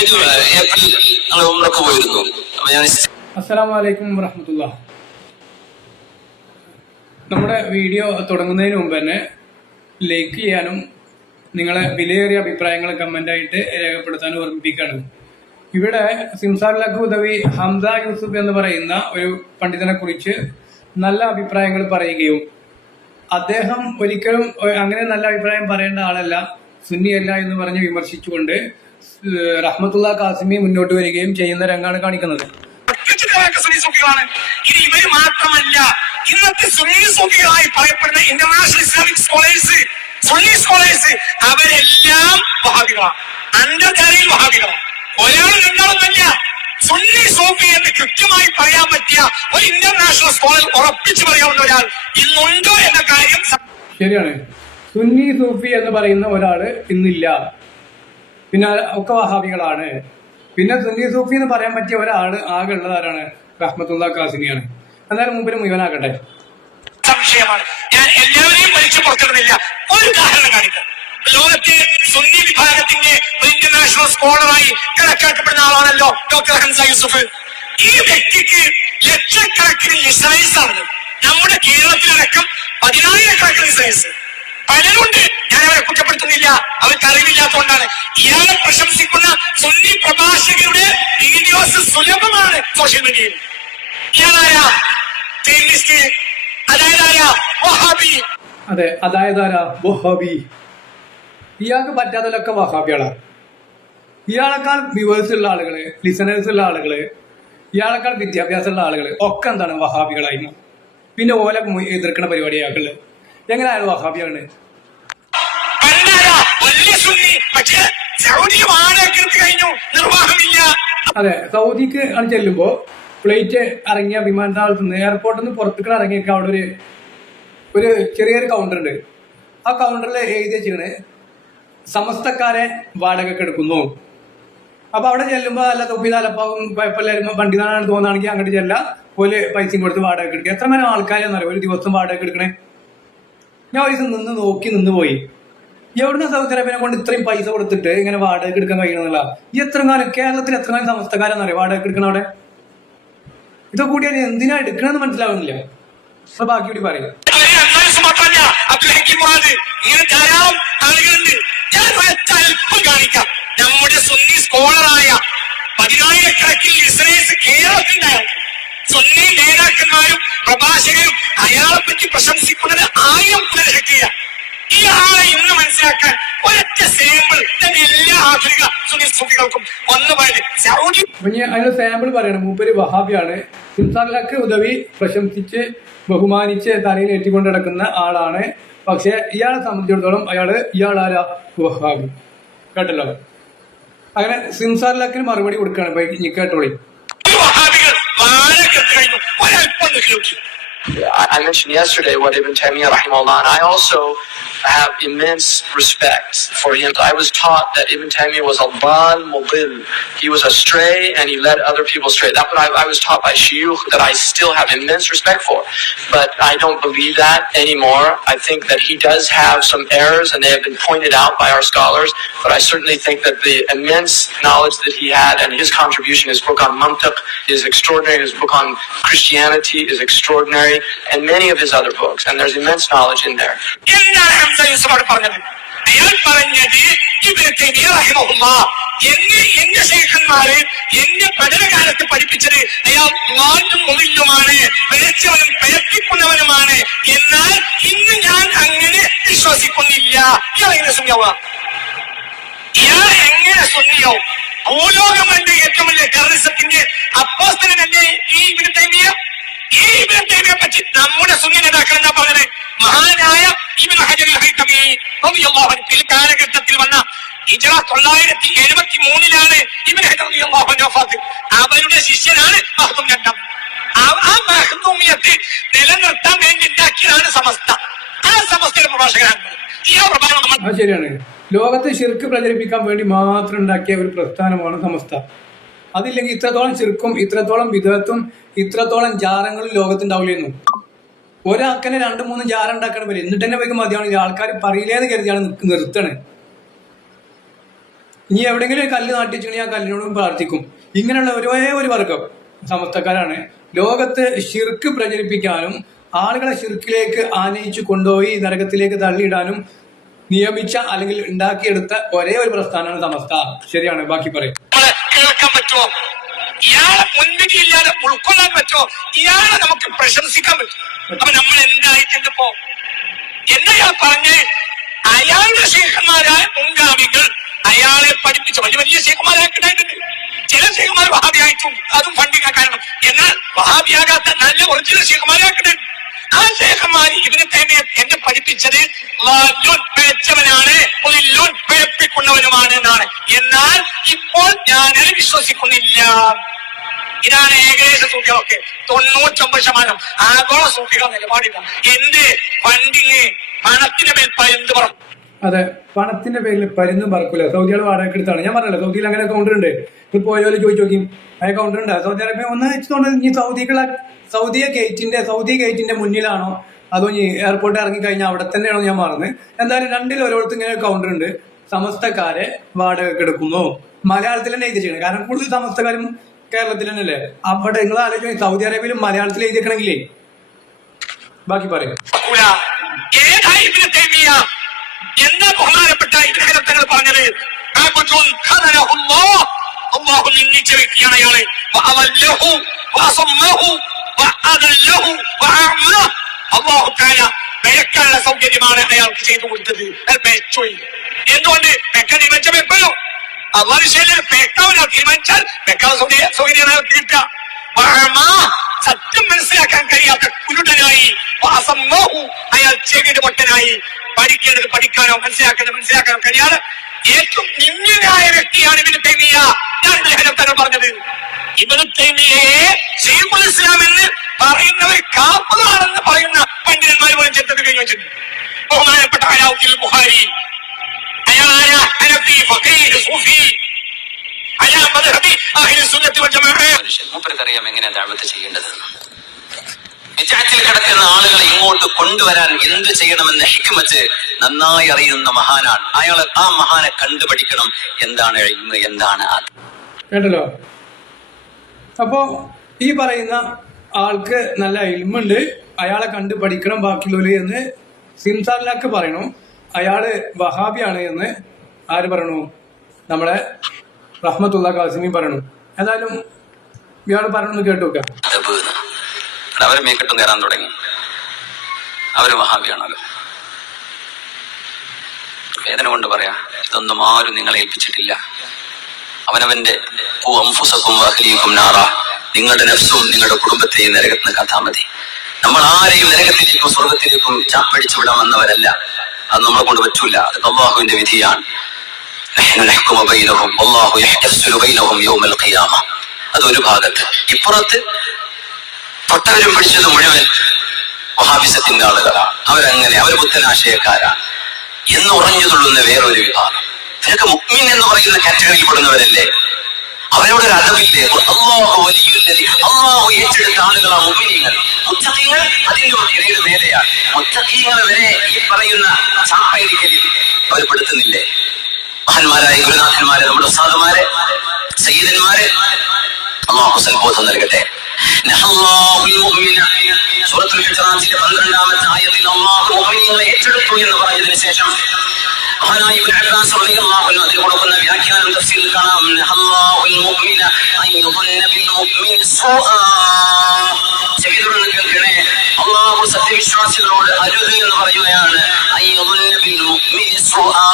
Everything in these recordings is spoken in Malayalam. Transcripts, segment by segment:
കഴിഞ്ഞ. ഏപ്രിൽ ഞാൻ നമ്മുടെ വീഡിയോ തുടങ്ങുന്നതിന് മുമ്പ് തന്നെ ലൈക്ക് ചെയ്യാനും നിങ്ങളെ വിലയേറിയ അഭിപ്രായങ്ങൾ കമന്റായിട്ട് രേഖപ്പെടുത്താനും ഓർമ്മിപ്പിക്കുകയാണ് ഇവിടെ സിംസാർ ലഖു ഉദവി ഹംസ യൂസുഫ് എന്ന് പറയുന്ന ഒരു പണ്ഡിതനെ കുറിച്ച് നല്ല അഭിപ്രായങ്ങൾ പറയുകയും അദ്ദേഹം ഒരിക്കലും അങ്ങനെ നല്ല അഭിപ്രായം പറയേണ്ട ആളല്ല. സുന്നിയല്ല എന്ന് പറഞ്ഞ് വിമർശിച്ചുകൊണ്ട് റഹ്മത്തുള്ള കാസിമി മുന്നോട്ട് വരികയും ചെയ്യുന്ന രംഗമാണ് കാണിക്കുന്നത്. ഇനി ഇവർ മാത്രമല്ല ഇന്നത്തെ സുന്നി സൂഫികളായി പറയപ്പെടുന്ന ഇന്റർനാഷണൽ ഇസ്ലാമിക് സ്കോളേഴ്സ് സുന്നി സ്കോളേഴ്സ് അവരെല്ലാം വഹാബികളാണ്. അണ്ടർധാരയിൽ വഹാബികളാണ്. ഒരാൾ രണ്ടാളൊന്നല്ല. സുന്നി സൂഫി എന്ന് കൃത്യമായി പറയാൻ പറ്റിയ ഒരു ഇന്റർനാഷണൽ സ്കോളർ ഉറപ്പിച്ചു പറയാവുന്ന ഒരാൾ ഇന്നുണ്ടോ എന്ന കാര്യം ശരിയാണ്. സുന്നി സൂഫി എന്ന് പറയുന്ന ഒരാൾ ഇന്നില്ല. പിന്നെ ഒക്കെ വഹാബികളാണ്. പിന്നെ സുന്നി സൂഫി എന്ന് പറയാൻ പറ്റിയ ഒരാൾ ആകെ ഉള്ളത് ആരാണ്? റഹ്മത്തുള്ള കാസിനിയാണ് എന്നാലും മുമ്പിൽ മുഴുവനാകട്ടെ. സംശയമാണ്. ഞാൻ എല്ലാവരെയും വലിച്ചു പുറത്തിടുന്നില്ല. ഒരു ഉദാഹരണം കാണിക്കാം. ലോകത്തെ സുന്നി വിഭാഗത്തിന്റെ ഒരു ഇന്റർനാഷണൽ സ്കോളറായി കണക്കാക്കപ്പെടുന്ന ആളാണല്ലോ ഡോക്ടർ ഹൻസ യൂസുഫ്. ഈ വ്യക്തിക്ക് ലക്ഷക്കണക്കിന് ലിസൈസ് ആണ്. നമ്മുടെ കേരളത്തിലടക്കം പതിനായിരക്കണക്കിന് ലിസണേഴ്സ് പലരുണ്ട്. ഞാൻ അവരെ കുറ്റപ്പെടുത്തുന്നില്ല. അവർക്ക് അറിവില്ലാത്തതുകൊണ്ടാണ്. ഇയാളെ പ്രശംസിക്കുന്ന സുന്നി പ്രഭാഷകരുടെ വീഡിയോസ് സുലഭമാണ് സോഷ്യൽ മീഡിയയിൽ. വഹാബി. അതെ അതായത് ആരാ? വഹാബി. ഇയാൾക്ക് പറ്റാത്തതിലൊക്കെ വഹാബികളാണ് ഇയാളെക്കാൾ വ്യൂവേഴ്സ് ഉള്ള ആളുകൾ ലിസണേഴ്സ് ഉള്ള ആളുകൾ ഇയാളെക്കാൾ വിദ്യാഭ്യാസമുള്ള ആളുകൾ ഒക്കെ എന്താണ് വഹാബികളായി പിന്നെ ഓല എതിർക്കുന്ന പരിപാടി ഇയാൾക്കുള്ളത് എങ്ങനെയാണ് വഹാബിയാണ് അതെ സൗദിക്ക് ആണ് ചെല്ലുമ്പോ ഫ്ലൈറ്റ് ഇറങ്ങിയ വിമാനത്താവളത്തിൽ നിന്ന് എയർപോർട്ടിൽ നിന്ന് പുറത്തേക്ക് ഇറങ്ങിയൊക്കെ അവിടെ ഒരു ഒരു ചെറിയൊരു കൗണ്ടർ ഉണ്ട്. ആ കൗണ്ടറിൽ എഴുതി വെച്ചിങ്ങനെ സമസ്തക്കാരെ വാടകയ്ക്ക് എടുക്കുന്നു. അപ്പൊ അവിടെ ചെല്ലുമ്പോ അല്ല തൊപ്പി തലപ്പാവും കുഴപ്പമില്ലായിരുന്നു. പണ്ടിതാണെന്ന് തോന്നുകയാണെങ്കിൽ അങ്ങോട്ട് ചെല്ലാം. പോലെ പൈസയും കൊടുത്ത് വാടക എടുക്കുക. എത്ര നേരം ആൾക്കാരെന്നറിയാം ഒരു ദിവസം വാടക എടുക്കണേ. ഞാൻ ഒരു നിന്ന് നോക്കി നിന്ന് പോയി. എവിടുന്ന സൗദി കൊണ്ട് ഇത്രയും പൈസ കൊടുത്തിട്ട് ഇങ്ങനെ വാടക എടുക്കാൻ കഴിയണമെന്നില്ല ഈ എത്ര കാലം കേരളത്തിൽ എത്ര കാലം സമസ്തക്കാരെന്നറിയോ വാടക എടുക്കണം അവിടെ? ഇതൊക്കെ കൂടി ഞാൻ എന്തിനാ എടുക്കണമെന്ന് മനസ്സിലാവുന്നില്ല. അപ്പൊ ബാക്കി കൂടി പറയാം കാണിക്കാം. നമ്മുടെ സുന്നി സ്കോളറായ ലിസണേഴ്സ് കേരളത്തിലുണ്ടായിരുന്നു. സുന്നി നേതാക്കന്മാരും പ്രഭാഷകരും അയാളെ പറ്റി പ്രശംസിക്കുന്നത് ആയിരം പുനരഹക്കിയ ഈ ആളെ ഇന്ന് മനസ്സിലാക്കാൻ ഒരൊറ്റ സാമ്പിൾ തന്നെ എല്ലാ ആധുനിക സുന്നി സുഫികൾക്കും വന്നു പോയത് സൗദി അപ്പൊ ഞാൻ അതിന് സാമ്പിൾ പറയണം. മൂപ്പര് വഹാബിയാണ്. ഇൻസാനിലൊക്കെ ഉദവി പ്രശംസിച്ച് ബഹുമാനിച്ച് തലയിൽ ഏറ്റിക്കൊണ്ട് നടക്കുന്ന ആളാണ്. പക്ഷെ ഇയാളെ സംബന്ധിച്ചിടത്തോളം അയാൾ ഇയാളാരാ? വഹാബി. കേട്ടല്ലോ. അങ്ങനെ സിംസാർ ലക്കിന് മറുപടി കൊടുക്കുകയാണ്. ഇപ്പൊ ഇനി the future. I, I mentioned yesterday what Ibn Taymiyyah, rahimahullah, and I also have immense respect for him. I was taught that Ibn Taymiyyah was a bal mudil. He was astray and he led other people astray. That's what I, I was taught by shuyukh that I still have immense respect for. But I don't believe that anymore. I think that he does have some errors and they have been pointed out by our scholars. But I certainly think that the immense knowledge that he had and his contribution, his book on mantiq is extraordinary. His book on Christianity is extraordinary and many of his other books. And there's immense knowledge in there. യൂസഫോട് പറഞ്ഞത്. അയാൾ പറഞ്ഞത് എന്നെ എന്റെ ശേഖന്മാര് എന്റെ പഠനകാലത്ത് പഠിപ്പിച്ചത് അയാൾ വാണ്ടും മുമിഞ്ഞുമാണ് വിളിച്ചവനും പിഴപ്പിക്കുന്നവനുമാണ് എന്നാൽ ഇന്ന് ഞാൻ അങ്ങനെ വിശ്വസിക്കുന്നില്ല. ഇയാൾ എങ്ങനെ സുന്യാവുക ഇയാൾ എങ്ങനെ സുന്യാവും ഭൂലോകം കണ്ട് ഏറ്റവും വലിയ ടെററിസത്തിന്റെ അപ്പോസ്തലനല്ലേ ഈ തൈമിയ്യ ഈ ഇബ്നു തൈമിയെ പറ്റി നമ്മുടെ സുന്നി നേതാക്കൾ എന്താ പറഞ്ഞത്? മഹാനായ അൻഹു ഈ കാലഘട്ടത്തിൽ വന്ന ഹിജറ തൊള്ളായിരത്തി എഴുപത്തി മൂന്നിലാണ് ഹജർ റളിയല്ലാഹു അവരുടെ ശിഷ്യനാണ് മഹ്ദൂം രണ്ടാം. ആ- മഹ്ദൂമിയത്ത് നിലനിർത്താൻ വേണ്ടി ഉണ്ടാക്കിയതാണ് സമസ്ത. ആ സമസ്തയുടെ പ്രഭാഷകനാണ് ഈ ആ പ്രഭാഷണം ശരിയാണ്. ലോകത്തെ ശിർക്ക് പ്രചരിപ്പിക്കാൻ വേണ്ടി മാത്രം ഉണ്ടാക്കിയ ഒരു പ്രസ്ഥാനമാണ് സമസ്ത. അതില്ലെങ്കിൽ ഇത്രത്തോളം ചെറുക്കും ഇത്രത്തോളം വിധത്തും ഇത്രത്തോളം ജാറങ്ങളും ലോകത്തുണ്ടാവില്ലെന്നു. ഒരാക്കനെ രണ്ടു മൂന്ന് ജാരം ഉണ്ടാക്കണം പോലെ എന്നിട്ട് തന്നെ പോയി മതിയാണ് ആൾക്കാർ പറയില്ലേന്ന് കരുതിയാണ് നിർത്തണേ. ഇനി എവിടെങ്കിലും ഒരു കല്ല് നാട്ടി ആ കല്ലിനോടും പ്രാർത്ഥിക്കും. ഇങ്ങനെയുള്ള ഒരേ ഒരു വർഗം സമസ്തക്കാരാണ്. ലോകത്ത് ഷിർക്ക് പ്രചരിപ്പിക്കാനും ആളുകളെ ഷിർക്കിലേക്ക് ആനയിച്ചു കൊണ്ടുപോയി നരകത്തിലേക്ക് തള്ളിയിടാനും നിയമിച്ച അല്ലെങ്കിൽ ഉണ്ടാക്കിയെടുത്ത ഒരേ ഒരു പ്രസ്ഥാനമാണ് സമസ്ത. ശരിയാണ് ബാക്കി പറയും. കേൾക്കാൻ പറ്റുമോ? ഇയാളെ മുൻവിധിയില്ലാതെ ഉൾക്കൊള്ളാൻ പറ്റുമോ? ഇയാളെ നമുക്ക് പ്രശംസിക്കാൻ പറ്റും. അപ്പൊ നമ്മൾ എന്തായിട്ടുണ്ട് ഇപ്പോ എന്നയാൾ പറഞ്ഞ്? അയാളുടെ ശേഖന്മാരായ മുൻഗാമികൾ അയാളെ പഠിപ്പിച്ച വലിയ വലിയ ശേഖന്മാരായിട്ട് ഉണ്ടായിട്ടുണ്ട്. ചില ശേഖന്മാർ വഹാബിയായിട്ടും അതും ഫണ്ടിങ് കാരണം. എന്നാൽ വഹാബിയാകാത്ത നല്ല ഒറിജിനൽ ശേഖന്മാരായിട്ടുണ്ട് ആ ശേഖന്മാർ ഇവനെ തന്നെ എന്നെ പഠിപ്പിച്ചത് ഒലില്ലുൻ പിഴപ്പിക്കുന്നവനുമാണ് എന്നാണ്. എന്നാൽ ഇപ്പോൾ ഞാൻ അത് വിശ്വസിക്കുന്നില്ല. ഇതാണ് ഏകദേശ സൂഫികളൊക്കെ തൊണ്ണൂറ്റൊമ്പത് ശതമാനം ആഗോള സൂഫികൾ നിലപാടില്ല. എന്ത്? ഫണ്ടിങ് പണത്തിന്റെ മേൽ എന്ത് പറഞ്ഞു അതെ പണത്തിന്റെ പേരിൽ പരുന്നും പറക്കൂല സൗദികൾ വാടക എടുത്താണ്. ഞാൻ പറഞ്ഞല്ലോ സൗദിയിൽ അങ്ങനെ കൗണ്ടർ ഉണ്ട്. ഇപ്പോൾ പോയാലും ചോദിച്ചു നോക്കി അങ്ങനെ കൗണ്ടർ ഉണ്ട്? സൗദി അറേബ്യ ഒന്ന് വെച്ചിട്ടുണ്ട് ഇനി സൗദികളെ സൗദിയ ഗേറ്റിന്റെ സൗദി ഗേറ്റിന്റെ മുന്നിലാണോ? അതോ ഇനി എയർപോർട്ട് ഇറങ്ങി കഴിഞ്ഞാൽ അവിടെ തന്നെയാണോ ഞാൻ പറഞ്ഞത്? എന്തായാലും രണ്ടിൽ ഓരോരുത്തർ ഇങ്ങനെ കൗണ്ടർ ഉണ്ട്. സമസ്തക്കാരെ വാടക എടുക്കുന്നു. മലയാളത്തിൽ തന്നെ എഴുതി ചെയ്യണം കാരണം കൂടുതൽ സമസ്തക്കാരും കേരളത്തിൽ തന്നെയല്ലേ അവിടെ നിങ്ങൾ ആലോചിക്കും സൗദി അറേബ്യയിലും മലയാളത്തിൽ എഴുതിക്കണമെങ്കിലേ ബാക്കി പറയും. എന്താ ബഹുമാനപ്പെട്ട ഇബ്നു ഹജർ തങ്ങൾ പറഞ്ഞത് വ്യക്തിയാണ് അയാൾ. സൗകര്യമാണ് ചെയ്തു എന്തുകൊണ്ട്? അള്ളാഹു മനസ്സിലാക്കാൻ കഴിയാത്ത കുരുടനായി. അയാൾ ചെവിയുടെ പൊട്ടനായി. പഠിക്കേണ്ടത് പഠിക്കാനോ മനസ്സിലാക്കാനോ മനസ്സിലാക്കാനോ കഴിയാതെ ഏറ്റവും നിന്ദ്യനായ വ്യക്തിയാണ് ഇവന് തൈമിയ ഞാൻ ഇതിൽ തന്നെ പറഞ്ഞത്. ഇവന് തൈമിയയെ ഷെയ്ഖുൽ ഇസ്ലാം എന്ന് പറയുന്നവർ കാപ്പതാണെന്ന് പറയുന്ന പണ്ഡിതന്മാർ പോലും ചിന്തത്തിൽ വെച്ചിട്ടുണ്ട്. ബഹുമാനപ്പെട്ട അയാൾ ബുഹാരി ആരാ? ഹനഫി ഫഖീഹ് സൂഫി. അയാൾ മദ്ഹബി അഹ്ലു സുന്നത്തി വൽ ജമാഅ. മൂപ്പർക്കറിയാം എങ്ങനെയാ ദാഴ്വത്ത് ചെയ്യേണ്ടതെന്ന്. വിചാരത്തിൽ കിടക്കുന്ന ആളുകളെ ഇങ്ങോട്ട് കൊണ്ടുവരാൻ എന്ത് ചെയ്യണമെന്ന് ഹിക്കുമച്ച് നന്നായി അറിയുന്ന മഹാനാണ്. അയാൾ ആ മഹാനെ കണ്ടുപഠിക്കണം. എന്താണ് എഴുതുന്നത് എന്താണ് കേട്ടല്ലോ? അപ്പോ ഈ പറയുന്ന ആൾക്ക് നല്ല ഇൽമുണ്ട്. അയാളെ കണ്ടു പഠിക്കണം ബാക്കിയുള്ളവര് എന്ന് സിംസാറിലാക്ക് പറയണു. അയാൾ വഹാബിയാണ് എന്ന് ആര് പറയണു? നമ്മളെ റഹ്മത്തുള്ള കാസിമി പറയണു. ഏതായാലും ഇയാൾ പറയണമെന്ന് കേട്ടു നോക്കാം. അദബ് മേക്കിട്ട് നേരാൻ തുടങ്ങി. അവർ മഹാവിയാണല്ലോ വേദന കൊണ്ട് പറയാ ഇതൊന്നും ആരും നിങ്ങളെ ഏൽപ്പിച്ചിട്ടില്ല. അവനവന്റെ "ഖു അൻഫുസക്കും വഅഹ്ലീകും നാറ. നിങ്ങളുടെ നഫ്സും നിങ്ങളുടെ കുടുംബത്തെയും നരകത്തിന് കഥാ മതി. നമ്മൾ ആരെയും നരകത്തിലേക്കും സ്വർഗത്തിലേക്കും ചാപ്പടിച്ചു വിടാൻ വന്നവരല്ല. അത് നമ്മളെ കൊണ്ട് പറ്റൂല. അത് അള്ളാഹുവിന്റെ വിധിയാണ്. അത് അതൊരു ഭാഗത്ത്. ഇപ്പുറത്ത് തൊട്ടവരും പിടിച്ചത് മുഴുവൻ മഹാഭിസത്തിന്റെ ആളുകളാണ് അവരങ്ങനെ അവർ പുത്തനാശയക്കാരാണ് എന്ന് ഉറഞ്ഞു തുള്ളുന്ന വേറൊരു വിഭാഗം. ഇതൊക്കെ മുക്മിൻ എന്ന് പറയുന്ന കാറ്റഗറിയിൽ പെടുന്നവരല്ലേ? അവരോടൊരു അതവില്ലേ? അള്ളാഹു വലിയുല്ലതി അള്ളാഹു ഏറ്റെടുത്ത ആളുകളാണ് മുഗ്മിനീങ്ങൾ. മുത്തഖീങ്ങൾ അതിന്റെ ഒരു ഗ്രേഡ് മേലെയാണ് മുത്തഖീങ്ങൾ വരെ ഈ പറയുന്ന ചാപ്പയിരിക്കലിൽ അവർ പെടുത്തുന്നില്ലേ? മഹന്മാരായ ഗുരുനാഥന്മാരെ നമ്മുടെ ഉസ്താദുമാരെ സയ്യിദന്മാരെ. അള്ളാഹു സൽബോധം നൽകട്ടെ. സൂറത്തുൽ ഹിജറാത്തിന്റെ പന്ത്രണ്ടാമത്തെ ആയത്തിൽ അള്ളാഹു മുഅ്മിനീങ്ങളെ ഏറ്റെടുത്തു എന്ന് പറഞ്ഞതിന് ശേഷം മഹാനായ ഇബ്നു അബ്ബാസ് റളിയല്ലാഹു അൻഹു അതിൽ കൊടുക്കുന്ന വ്യാഖ്യാനം തഫ്സീറിൽ കാണാം. അല്ലാഹുൽ മുഅ്മിന അൻ യുദ്ന ബിൽ മുഅ്മിനി സൂആ. ചെവിതുള്ള കേൾക്കണേ അള്ളാഹു സത്യവിശ്വാസികളോട് അരുത് എന്ന് പറയുകയാണ് അൻ യുദ്ന ബിൽ മുഅ്മിനി സൂആ.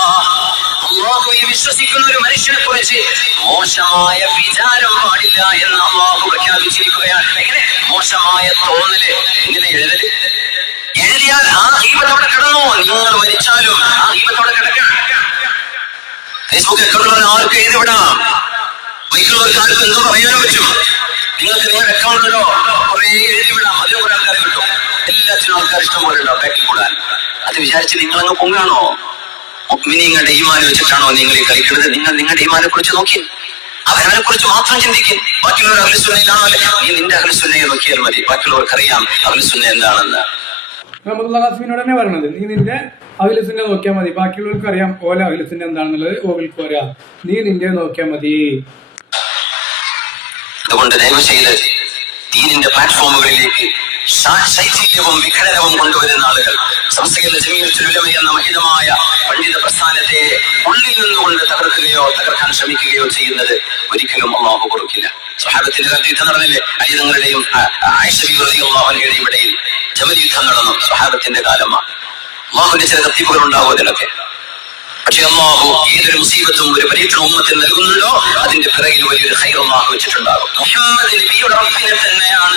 അള്ളാഹുവിൽ വിശ്വസിക്കുന്ന ഒരു മനുഷ്യനെ കുറിച്ച് മോശമായ വിചാരം പാടില്ല എന്ന് അള്ളാഹു പ്രഖ്യാപിച്ചിരിക്കുകയാണ്. എങ്ങനെ? മോശമായ തോന്നൽ. ഇങ്ങനെ എഴുതൽ. എഴുതിയാൽ ആ ഹീപത്തോടെ കിടന്നു? നിങ്ങൾ മരിച്ചാലും ആ ഹീപത്തോടെ കിടക്കണം ഫേസ്ബുക്ക് അക്കൗണ്ടുള്ള ആർക്ക് എഴുതിവിടാം മറ്റുള്ളവർക്ക് ആർക്കും എന്തോ പറയാനും പറ്റും? നിങ്ങൾക്ക് നിങ്ങളുടെ അക്കൗണ്ടിലോ കുറെ എഴുതിവിടാം അതിന് കുറെ ആൾക്കാർ കിട്ടും. എല്ലാത്തിനും ആൾക്കാർ ഇഷ്ടം പോലെ ഉണ്ടോ ബാക്കിൽ കൂടാൻ. അത് വിചാരിച്ച് നിങ്ങളങ്ങ് പൊങ്ങാണോ? നിങ്ങളുടെ ഈമാനെ വെച്ചിട്ടാണോ നിങ്ങൾ ഈ കളിക്കുന്നത്? നിങ്ങൾ നിങ്ങളുടെ ഈമാനെ കുറിച്ച് നോക്കി. അവരവനെ കുറിച്ച് മാത്രം ചിന്തിക്കും. ബാക്കിയുള്ളവർ അഖിലുസുന്നയിലാണോ നീ നിന്റെ അഖിലുസുന്നയെ നോക്കിയാൽ മതി. ബാക്കിയുള്ളവർക്ക് അറിയാം അഖിലുസുന്ന എന്താണെന്ന്. റഹ്മത്തുള്ള ഖാസിമിനോട് തന്നെ പറയണത് നീ നിന്റെ അഖിലസിന്റെ നോക്കിയാൽ മതി. ബാക്കിയുള്ളവർക്ക് അറിയാം ഓല അഖിലസിന്റെ എന്താണെന്നുള്ളത് ഓവിൽക്കും അറിയാം നീ നിന്റെ നോക്കിയാൽ മതി. അതുകൊണ്ട് ദയവ് ചെയ്ത് ദീനിന്റെ പ്ലാറ്റ്ഫോമുകളിലേക്ക് ശൈഥില്യവും വിഘടനവും കൊണ്ടുവരുന്ന ആളുകൾ. സംസ്കൃത ജമീനത്തിലുലമ എന്ന മഹിതമായ പണ്ഡിത പ്രസ്ഥാനത്തെ ഉള്ളിൽ നിന്നുകൊണ്ട് തകർക്കുകയോ തകർക്കാൻ ശ്രമിക്കുകയോ ചെയ്യുന്നത് ഒരിക്കലും അള്ളാഹു കൊടുക്കില്ല. സ്വഹാബത്തിന്റെ കാലത്ത് യുദ്ധം നടന്നില്ലേ? അലിതങ്ങളുടെയും അള്ളാഹുടെയും ഇടയിൽ ജമൽ യുദ്ധം നടന്നു സ്വഹാബത്തിന്റെ കാലമാണ്. അള്ളാഹുവിന്റെ ചില തത്തിപ്പുകൾ ഉണ്ടാവും അതിലൊക്കെ പക്ഷെ അള്ളാഹു ഏതൊരു മുസീബത്തും ഒരു പരീക്ഷണ ഉമ്മത്തിന് നൽകുന്നുണ്ടോ? അതിന്റെ പിറകിൽ വലിയൊരു ഹൈർ അള്ളാഹു വെച്ചിട്ടുണ്ടാകും. മുഹമ്മദ് നബിയുടെ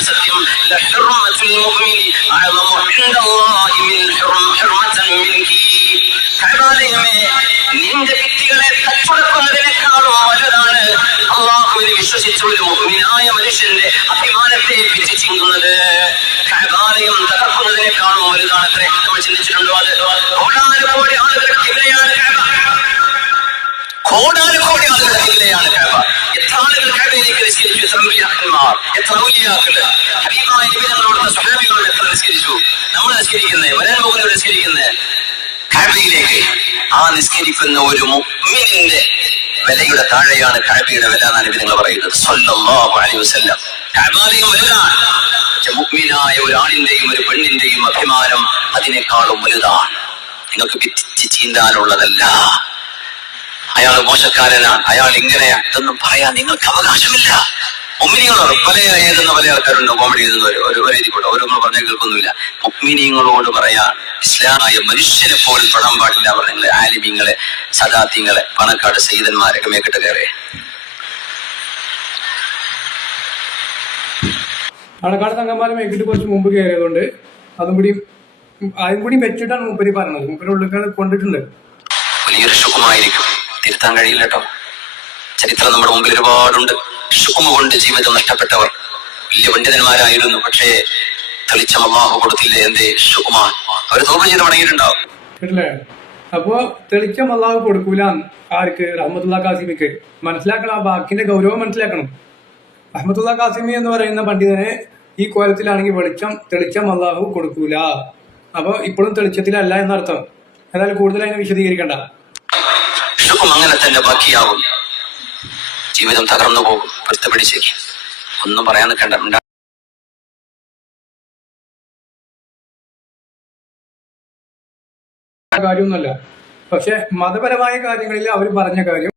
സത്യം. ലഹുർമത്തുൽ മുഅ്മിനി അഅലമു ഇൻദല്ലാഹി മിൻ ഹുർമതൻ മിൻകി. കഅബാലയമേ, നിന്റെ ഭിത്തികളെ വിശ്വസിച്ച ഒരു മുഹ്മിനായ മനുഷ്യന്റെ അഭിമാനത്തെ പിച്ചു ചിന്തുന്നത് കഅബാലയം തകർക്കുന്നതിനേക്കാളും വലുതാണ് അത്രേ നമ്മൾ ചിന്തിച്ചിട്ടുണ്ടോ? അത് കോടാനുകോടി ആളുകളുടെ കിബിലയാണ് കഅബ കോടാനുകോടി ആളുകളുടെ കിബിലയാണ് കഅബ എത്ര ആളുകൾ കഅബയിലേക്ക് നിസ്കരിച്ചു? എത്ര അമ്പിയാക്കന്മാർ എത്ര ഔലിയാക്കൾ ഹബീബായ നബി തങ്ങളോടുള്ള സ്വഹാബികളോട് എത്ര നിസ്കരിച്ചു? നമ്മൾ നിസ്കരിക്കുന്നത് വരാൻ പോകുന്നവർ നിസ്കരിക്കുന്നത് കഅബയിലേക്ക് ആ നിസ്കരിക്കുന്ന ഒരു മുഅ്മിനിന്റെ വിലയുടെ താഴെയാണ് കഅബയുടെ വില എന്നാണ് നിങ്ങൾ പറയുന്നത്. സ്വല്ലല്ലാഹു അലൈഹി വസല്ലം. വലുതാണ്. മുഗ്മിനായ ഒരു ഒരാണിന്റെയും ഒരു പെണ്ണിന്റെയും അഭിമാനം അതിനേക്കാളും വലുതാണ്. നിങ്ങൾക്ക് പിറ്റിച്ച് ചീന്താനുള്ളതല്ല. അയാൾ മോശക്കാരനാണ് അയാൾ ഇങ്ങനെ ഇതൊന്നും പറയാൻ നിങ്ങൾക്ക് അവകാശമില്ല. മുഗ്മിനികളോട് പല എഴുതുന്ന പല ആൾക്കാരുണ്ട് കോമഡി എഴുതുന്നവർ ഒരു ഒരു എഴുതി കൂടെ ഓരോന്നും പറഞ്ഞാൽ കേൾക്കൊന്നുമില്ല മുഗ്മിനിങ്ങളോട് പറയാ ഇസ്ലാമായ മനുഷ്യനെ പോലും പെടാൻ പാടില്ല പറഞ്ഞ ആലിമിങ്ങളെ സദാത്യങ്ങളെ പണക്കാട് സൈതന്മാരൊക്കെ മേക്കിട്ട് കയറി പാലക്കാട് തങ്കന്മാരെ മേക്കിട്ട് കുറച്ച് മുമ്പ് കയറിയതുകൊണ്ട് അതും കൂടി അതും കൂടി വെച്ചിട്ടാണ് മൂപ്പര് പറഞ്ഞത്. മൂപ്പര് ഉള്ളിൽ കൊണ്ടിട്ടുണ്ട്. വലിയൊരു സുഖമായിരിക്കും. തിരുത്താൻ കഴിയില്ല കേട്ടോ. ചരിത്രം നമ്മുടെ മുമ്പിൽ ഒരുപാടുണ്ട്. സുഖമ കൊണ്ട് ജീവിതം നഷ്ടപ്പെട്ടവർ. വലിയ പണ്ഡിതന്മാരായിരുന്നു പക്ഷേ തെളിച്ചം അള്ളാഹു കൊടുത്തില്ല എന്തേ? സുഖമാൻ അവർ തോപ ചെയ്ത് മടങ്ങിയിട്ടുണ്ടാവും കേട്ടില്ലേ? അപ്പോ തെളിച്ചം അള്ളാഹു കൊടുക്കൂല ആർക്ക്? റഹ്മത്തുള്ള കാസിമിക്ക്. മനസ്സിലാക്കണം ആ വാക്കിന്റെ ഗൗരവം മനസ്സിലാക്കണം. റഹ്മത്തുള്ള കാസിമി എന്ന് പറയുന്ന പണ്ഡിതനെ ഈ കോലത്തിലാണെങ്കിൽ വെളിച്ചം തെളിച്ചം അള്ളാഹു കൊടുക്കൂല. അപ്പൊ ഇപ്പോഴും തെളിച്ചത്തിലല്ല എന്നർത്ഥം. എന്നാൽ കൂടുതൽ അതിനെ വിശദീകരിക്കണ്ട. അങ്ങനെ തന്നെ ബാക്കിയാവും. ജീവിതം തകർന്നു പോകും. പിടുത്ത പിടിച്ചേക്ക് ഒന്നും പറയാൻ നിൽക്കണ്ട. കാര്യമൊന്നുമല്ല. പക്ഷെ മതപരമായ കാര്യങ്ങളിൽ അവർ പറഞ്ഞ കാര്യം